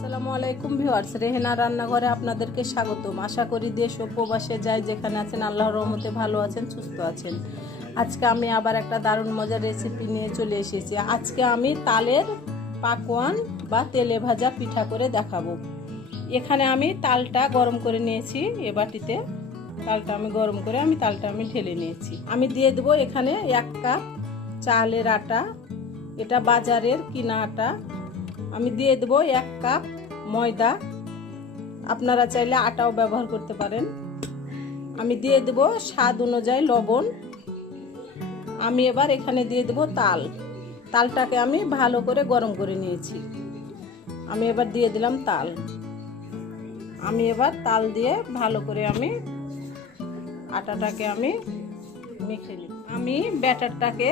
আসসালামু আলাইকুম ভিউয়ার্স, রেহেনা রান্নাঘরে আপনাদেরকে স্বাগতম। আশা করি দেশ ও প্রবাসে যাই যেখানে আছেন আল্লাহর রহমতে ভালো আছেন, সুস্থ আছেন। আজকে আমি আবার একটা দারুণ মজার রেসিপি নিয়ে চলে এসেছি। আজকে আমি তালের পাকোয়ান বা তেলে ভাজা পিঠা করে দেখাবো। এখানে আমি তালটা গরম করে নিয়েছি, এ বাটিতে তালটা আমি গরম করে তালটা ঢেলে নিয়েছি। আমি দিয়ে দেবো এখানে 1 কাপ চালের আটা, এটা বাজারের কিনা আটা। আমি দিয়ে দেবো 1 কাপ ময়দা, আপনারা চাইলে আটাও ব্যবহার করতে পারেন। আমি দিয়ে দেবো স্বাদ অনুযায়ী লবণ। আমি এবার এখানে দিয়ে দেবো তালটাকে আমি ভালো করে গরম করে নিয়েছি। আমি এবার দিয়ে দিলাম তাল। আমি এবার তাল দিয়ে ভালো করে আটাটাকে মেখে নিই। আমি ব্যাটারটাকে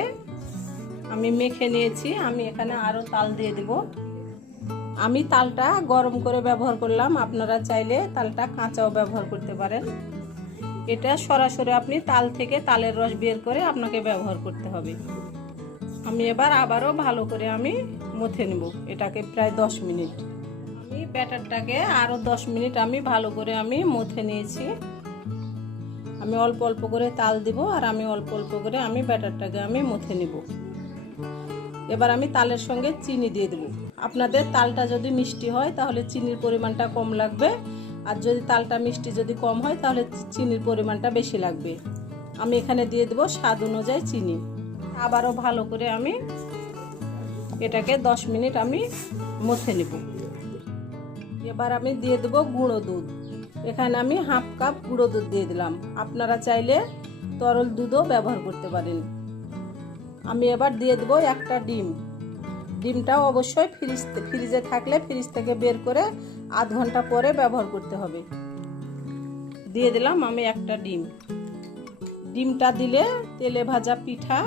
মেখে নিয়েছি। আমি এখানে আরও তাল দিয়ে দেব। আমি তালটা গরম করে ব্যবহার করলাম, আপনারা চাইলে তালটা কাঁচাও ব্যবহার করতে পারেন। এটা সরাসরি আপনি তাল থেকে তালের রস বের করে আপনাকে ব্যবহার করতে হবে। আমি এবার আবারও ভালো করে মথে নেব, এটাকে প্রায় 10 মিনিট। আমি ব্যাটারটাকে আরও 10 মিনিট ভালো করে মথে নিয়েছি। আমি অল্প অল্প করে তাল দিব আর অল্প অল্প করে ব্যাটারটাকে মথে নেব। এবার আমি তালের সঙ্গে চিনি দিয়ে দেব। আপনাদের তালটা যদি মিষ্টি হয় তাহলে চিনির পরিমাণটা কম লাগবে, আর যদি তালটা মিষ্টি যদি কম হয় তাহলে চিনির পরিমাণটা বেশি লাগবে। আমি এখানে দিয়ে দেব স্বাদ অনুযায়ী চিনি। আবারও ভালো করে এটাকে 10 মিনিট মথে নেব। এবার আমি দিয়ে দেব গুঁড়ো দুধ। এখানে আমি 1/2 কাপ গুঁড়ো দুধ দিয়ে দিলাম, আপনারা চাইলে তরল দুধও ব্যবহার করতে পারেন। আমি এবার দিয়ে দেবো একটা ডিম। ডিমটাও অবশ্যই ফ্রিজে থাকলে ফ্রিজ থেকে বের করে আধ ঘন্টা পরে ব্যবহার করতে হবে। দিয়ে দিলাম আমি একটা ডিম। ডিমটা দিলে তেলে ভাজা পিঠা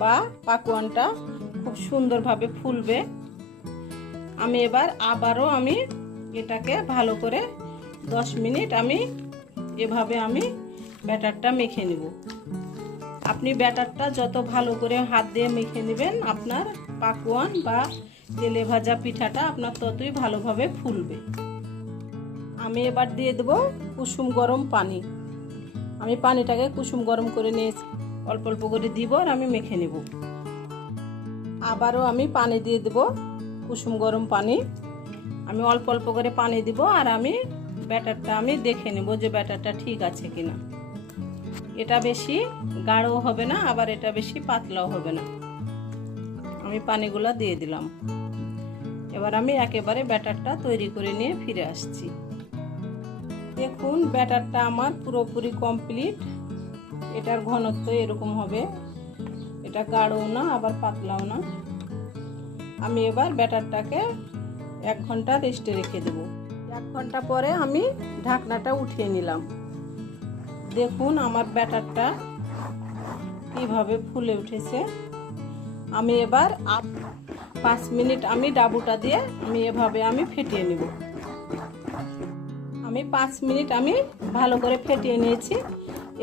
বা পাকোয়ানটা খুব সুন্দরভাবে ফুলবে। আমি এবার আবারও এটাকে ভালো করে 10 মিনিট এভাবে ব্যাটারটা মেখে নেব। আপনি ব্যাটারটা যত ভালো করে হাত দিয়ে মেখে নেবেন, আপনার পাকোয়ান বা তেলে ভাজা পিঠাটা আপনার ততই ভালোভাবে ফুলবে। আমি এবার দিয়ে দেব কুসুম গরম পানি। আমি পানিটাকে কুসুম গরম করে নিয়েছি, অল্প অল্প করে দিব আর মেখে নেব। আবারও পানি দিয়ে দেব, কুসুম গরম পানি। আমি অল্প অল্প করে পানি দিব আর ব্যাটারটা দেখে নেব যে ব্যাটারটা ঠিক আছে কিনা। এটা বেশি গাঢ়ও হবে না, আবার এটা বেশি পাতলাও হবে না। আমি পানিগুলো দিয়ে দিলাম। এবার একেবারে ব্যাটারটা তৈরি করে নিয়ে ফিরে আসছি। দেখুন ব্যাটারটা আমার পুরোপুরি কমপ্লিট। এটার ঘনত্ব এরকম হবে, এটা গাঢ়ও না আবার পাতলাও না। আমি এবার ব্যাটারটাকে 1 ঘন্টা রেস্টে রেখে দেব। 1 ঘন্টা পরে ঢাকনাটা উঠিয়ে নিলাম। দেখুন আমার ব্যাটারটা কিভাবে ফুলে উঠেছে। আমি এবার 5 মিনিট ডাবুটা দিয়ে এভাবে ফেটিয়ে নেব। আমি 5 মিনিট ভালো করে ফেটিয়ে নিয়েছি।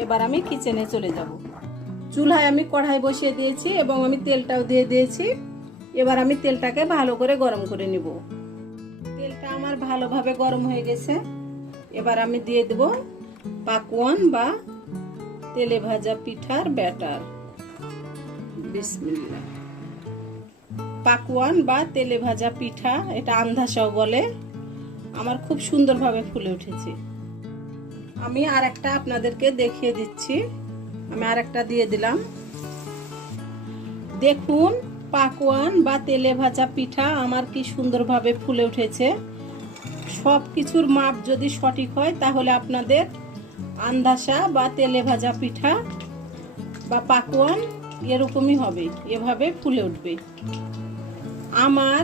এবার কিচেনে চলে যাব। চুলায় কড়াই বসিয়ে দিয়েছি এবং তেলটাও দিয়ে দিয়েছি। এবার তেলটাকে ভালো করে গরম করে নেব। তেলটা আমার ভালোভাবে গরম হয়ে গেছে। এবার দিয়ে দেব পাকোয়ান বা তেলে ভাজা পিঠার ব্যাটার। বিসমিল্লাহ। পাকোয়ান বা তেলে ভাজা পিঠা, এটা আন্ধাসাও বলে, আমার খুব সুন্দরভাবে ফুলে উঠেছে। আমি আরেকটা আপনাদেরকে দেখিয়ে দিচ্ছি। আমি আরেকটা দিয়ে দিলাম। দেখুন পাকোয়ান বা তেলে ভাজা পিঠা আমার কি সুন্দরভাবে ফুলে উঠেছে। সব কিছুর মাপ যদি সঠিক হয় তাহলে আপনাদের আন্ধাসা বা তেলে ভাজা পিঠা বা পাকোয়ান এরকমই হবে, এভাবে ফুলে উঠবে। আমার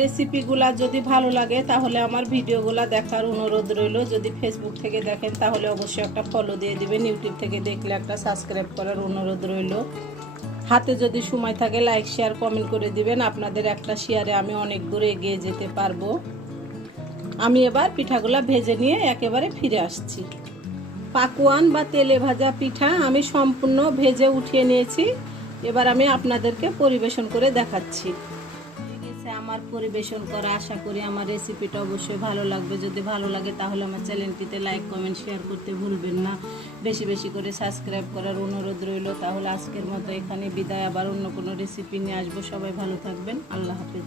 রেসিপিগুলা যদি ভালো লাগে তাহলে আমার ভিডিওগুলা দেখার অনুরোধ রইল। যদি ফেসবুক থেকে দেখেন তাহলে অবশ্যই একটা ফলো দিয়ে দিবেন। ইউটিউব থেকে দেখলে একটা সাবস্ক্রাইব করার অনুরোধ রইল। হাতে যদি সময় থাকে লাইক শেয়ার কমেন্ট করে দিবেন। আপনাদের একটা শেয়ারে আমি অনেক দূরে এগিয়ে যেতে পারবো। আমি এবার পিঠাগুলা ভেজে নিয়ে একেবারে ফিরে আসছি। পাকোয়ান বা তেলে ভাজা পিঠা আমি সম্পূর্ণ ভেজে উঠিয়ে নিয়েছি। এবার আপনাদেরকে পরিবেশন করে দেখাচ্ছি। আমার পরিবেশন করা। আশা করি আমার রেসিপিটা অবশ্যই ভালো লাগবে। যদি ভালো লাগে তাহলে আমার চ্যানেলটিতে লাইক কমেন্ট শেয়ার করতে ভুলবেন না। বেশি বেশি করে সাবস্ক্রাইব করার অনুরোধ রইল। তাহলে আজকের মতো এখানে বিদায়, আবার অন্য কোনো রেসিপি নিয়ে আসবো। সবাই ভালো থাকবেন, আল্লাহ হাফেজ।